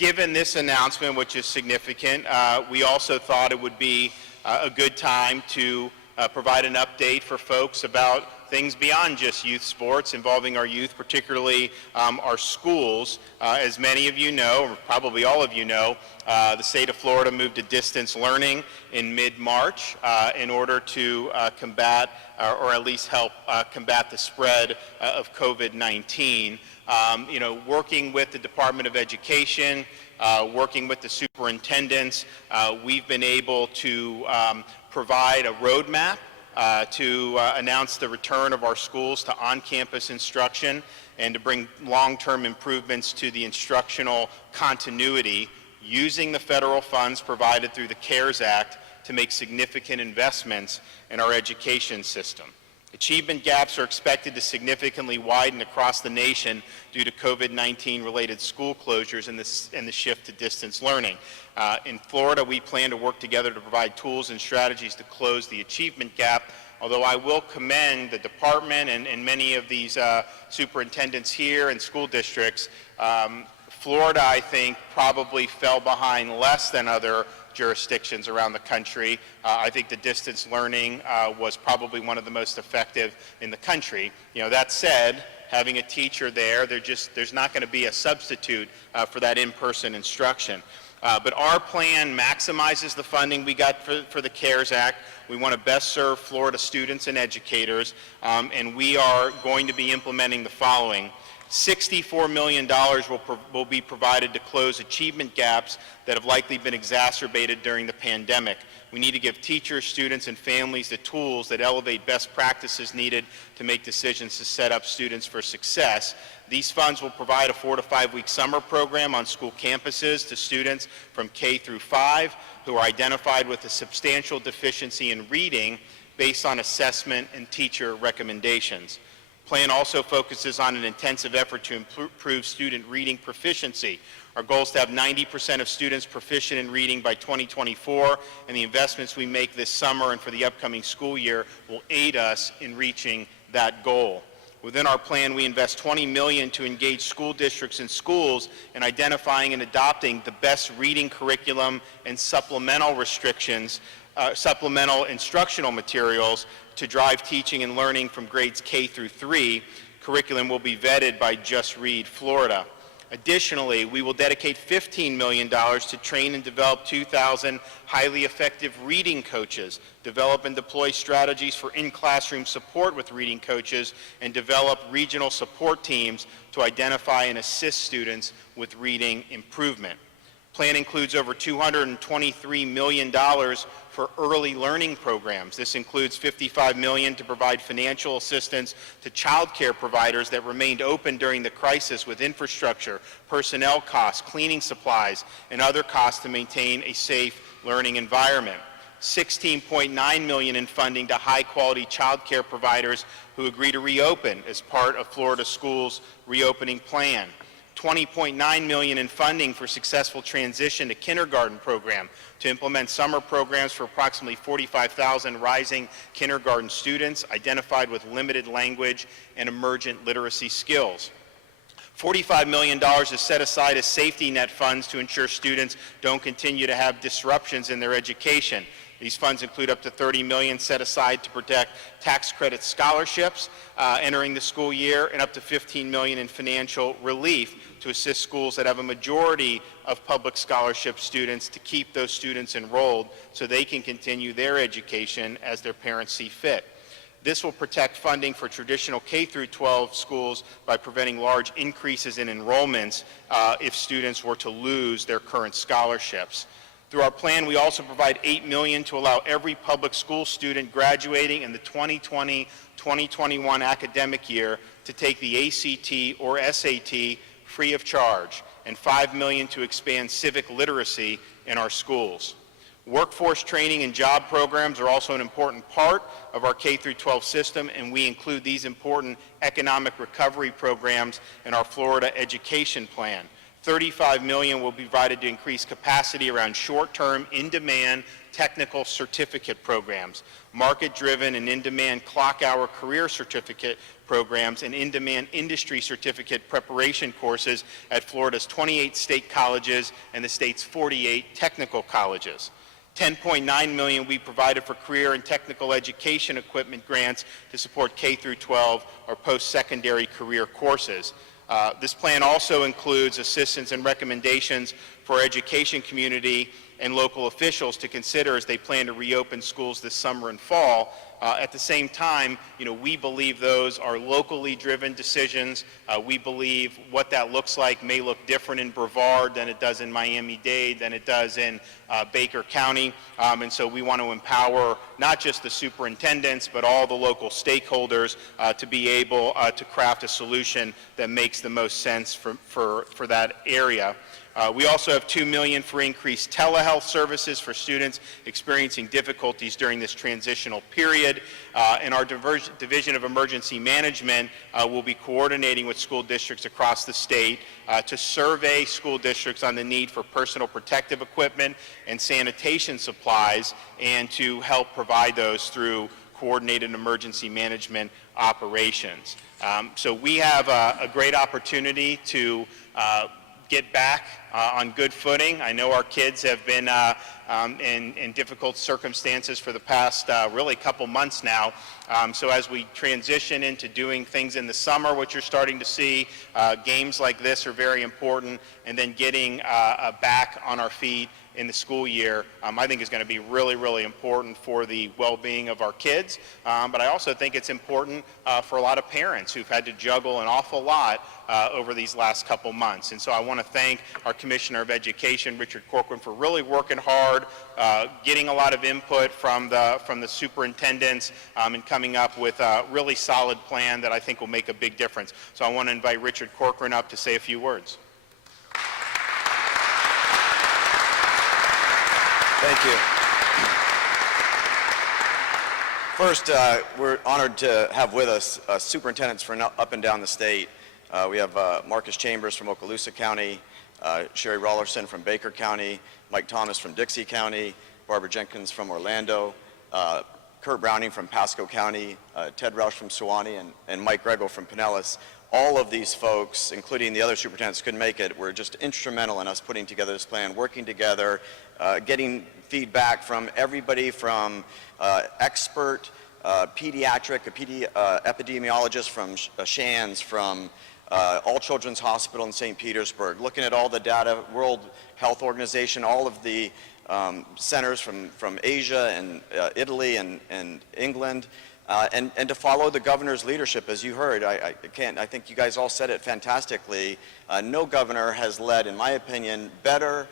Given this announcement, which is significant, we also thought it would be a good time to provide an update for folks about things beyond just youth sports involving our youth, particularly our schools. As many of you know, or probably all of you know, the state of Florida moved to distance learning in mid-March in order to combat, or at least help combat the spread of COVID-19. Working with the Department of Education, working with the superintendents, we've been able to provide a roadmap to announce the return of our schools to on-campus instruction and to bring long-term improvements to the instructional continuity using the federal funds provided through the CARES Act to make significant investments in our education system. Achievement gaps are expected to significantly widen across the nation due to COVID-19 related school closures and the shift to distance learning. In Florida, we plan to work together to provide tools and strategies to close the achievement gap, although I will commend the department and many of these superintendents here and school districts. Florida, I think, probably fell behind less than other jurisdictions around the country. I think the distance learning was probably one of the most effective in the country. That said, having a teacher there, there's not going to be a substitute for that in-person instruction. But our plan maximizes the funding we got for the CARES Act. We want to best serve Florida students and educators, and we are going to be implementing the following. $64 million will be provided to close achievement gaps that have likely been exacerbated during the pandemic. We need to give teachers, students, and families the tools that elevate best practices needed to make decisions to set up students for success. These funds will provide a 4 to 5 week summer program on school campuses to students from K through 5 who are identified with a substantial deficiency in reading based on assessment and teacher recommendations. The plan also focuses on an intensive effort to improve student reading proficiency. Our goal is to have 90% of students proficient in reading by 2024, and the investments we make this summer and for the upcoming school year will aid us in reaching that goal. Within our plan, we invest $20 million to engage school districts and schools in identifying and adopting the best reading curriculum and supplemental instructional materials to drive teaching and learning from grades K through 3. Curriculum will be vetted by Just Read Florida. Additionally, we will dedicate $15 million to train and develop 2,000 highly effective reading coaches, develop and deploy strategies for in-classroom support with reading coaches, and develop regional support teams to identify and assist students with reading improvement. Plan includes over $223 million for early learning programs. This includes $55 million to provide financial assistance to child care providers that remained open during the crisis with infrastructure, personnel costs, cleaning supplies, and other costs to maintain a safe learning environment. $16.9 million in funding to high-quality child care providers who agree to reopen as part of Florida Schools' reopening plan. $20.9 million in funding for successful transition to kindergarten program to implement summer programs for approximately 45,000 rising kindergarten students identified with limited language and emergent literacy skills. $45 million is set aside as safety net funds to ensure students don't continue to have disruptions in their education. These funds include up to $30 million set aside to protect tax credit scholarships entering the school year, and up to $15 million in financial relief to assist schools that have a majority of public scholarship students to keep those students enrolled so they can continue their education as their parents see fit. This will protect funding for traditional K-12 schools by preventing large increases in enrollments if students were to lose their current scholarships. Through our plan, we also provide $8 million to allow every public school student graduating in the 2020-2021 academic year to take the ACT or SAT free of charge, and $5 million to expand civic literacy in our schools. Workforce training and job programs are also an important part of our K-12 system, and we include these important economic recovery programs in our Florida education plan. $35 million will be provided to increase capacity around short-term, in-demand technical certificate programs, market-driven and in-demand clock-hour career certificate programs and in-demand industry certificate preparation courses at Florida's 28 state colleges and the state's 48 technical colleges. $10.9 million we provided for career and technical education equipment grants to support K through 12 or post-secondary career courses. This plan also includes assistance and recommendations for education community and local officials to consider as they plan to reopen schools this summer and fall. At the same time, we believe those are locally driven decisions. We believe what that looks like may look different in Brevard than it does in Miami-Dade, than it does in Baker County. And so we want to empower not just the superintendents, but all the local stakeholders to be able to craft a solution that makes the most sense for that area. We also have $2 million for increased telehealth services for students experiencing difficulties during this transitional period. And our Division of Emergency Management will be coordinating with school districts across the state to survey school districts on the need for personal protective equipment and sanitation supplies, and to help provide those through coordinated emergency management operations. So we have a great opportunity to get back on good footing. I know our kids have been in difficult circumstances for the past really couple months now. So as we transition into doing things in the summer, what you're starting to see, games like this are very important, and then getting back on our feet in the school year, I think is going to be really, really important for the well-being of our kids. But I also think it's important for a lot of parents who've had to juggle an awful lot over these last couple months. And so I want to thank our Commissioner of Education, Richard Corcoran, for really working hard, getting a lot of input from the superintendents, and coming up with a really solid plan that I think will make a big difference. So I want to invite Richard Corcoran up to say a few words. Thank you. First, we're honored to have with us superintendents from up and down the state. We have Marcus Chambers from Okaloosa County, Sherry Rollerson from Baker County, Mike Thomas from Dixie County, Barbara Jenkins from Orlando, Kurt Browning from Pasco County, Ted Roush from Suwannee, and Mike Grego from Pinellas. All of these folks, including the other superintendents, couldn't make it. Were just instrumental in us putting together this plan, working together, getting feedback from everybody from expert, pediatric, epidemiologist from Shands, from All Children's Hospital in St. Petersburg, looking at all the data, World Health Organization, all of the centers from Asia and Italy and England, and to follow the governor's leadership. As you heard, I think you guys all said it fantastically. No governor has led, in my opinion, better,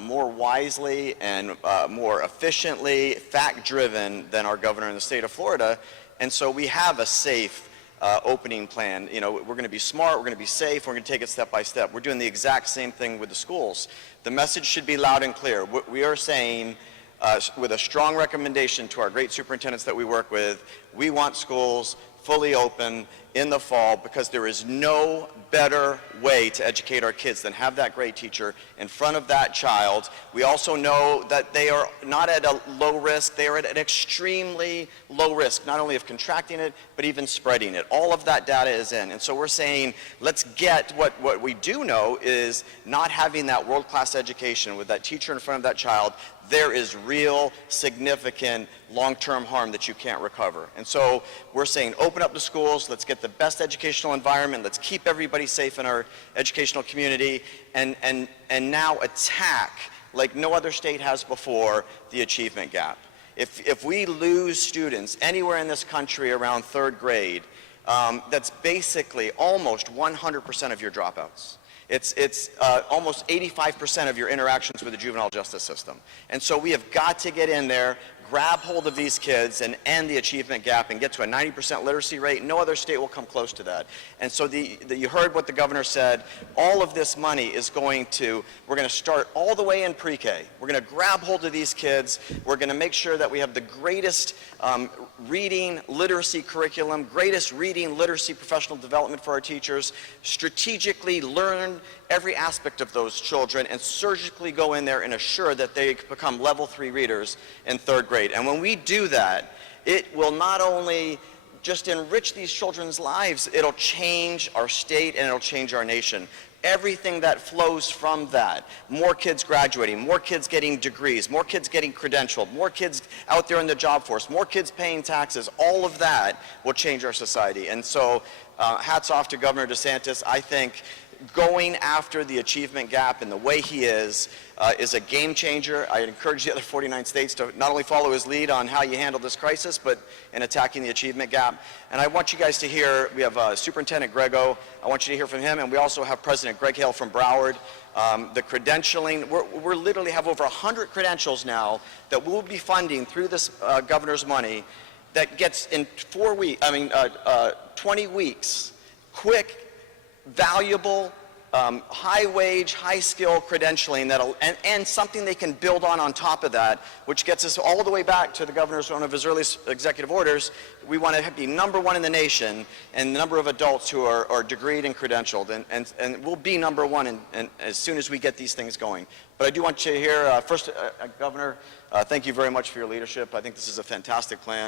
more wisely, and more efficiently, fact-driven than our governor in the state of Florida. And so we have a safe opening plan. We're going to be smart, we're going to be safe, we're going to take it step by step. We're doing the exact same thing with the schools. The message should be loud and clear. We are saying, with a strong recommendation to our great superintendents that we work with, we want schools fully open in the fall, because there is no better way to educate our kids than have that great teacher in front of that child. We also know that they are not at a low risk, they are at an extremely low risk, not only of contracting it, but even spreading it. All of that data is in. And so we're saying, let's get what we do know is, not having that world-class education with that teacher in front of that child, there is real, significant, long-term harm that you can't recover. And so we're saying, open up the schools, let's get the best educational environment, let's keep everybody safe in our educational community, and now attack, like no other state has before, the achievement gap. If we lose students anywhere in this country around third grade, that's basically almost 100% of your dropouts. It's almost 85% of your interactions with the juvenile justice system. And so we have got to get in there, grab hold of these kids, and end the achievement gap and get to a 90% literacy rate. No other state will come close to that. And so you heard what the governor said. All of this money is we're going to start all the way in pre-K. We're going to grab hold of these kids. We're going to make sure that we have the greatest reading literacy curriculum, greatest reading literacy professional development for our teachers, strategically learn every aspect of those children, and surgically go in there and assure that they become level 3 readers in third grade. And when we do that, it will not only just enrich these children's lives, it'll change our state and it'll change our nation. Everything that flows from that, more kids graduating, more kids getting degrees, more kids getting credentialed, more kids out there in the job force, more kids paying taxes, all of that will change our society. And so hats off to Governor DeSantis. I think going after the achievement gap in the way he is a game changer. I encourage the other 49 states to not only follow his lead on how you handle this crisis, but in attacking the achievement gap. And I want you guys to hear, we have Superintendent Grego, I want you to hear from him, and we also have President Greg Hale from Broward. The credentialing, we're literally have over 100 credentials now that we'll be funding through this governor's money that gets in 20 weeks, quick, valuable, high-wage, high-skill credentialing and something they can build on top of that, which gets us all the way back to the governor's one of his earliest executive orders. We want to be #1 in the nation in the number of adults who are degreed and credentialed, and we'll be #1 as soon as we get these things going. But I do want you to hear, first, Governor, thank you very much for your leadership. I think this is a fantastic plan.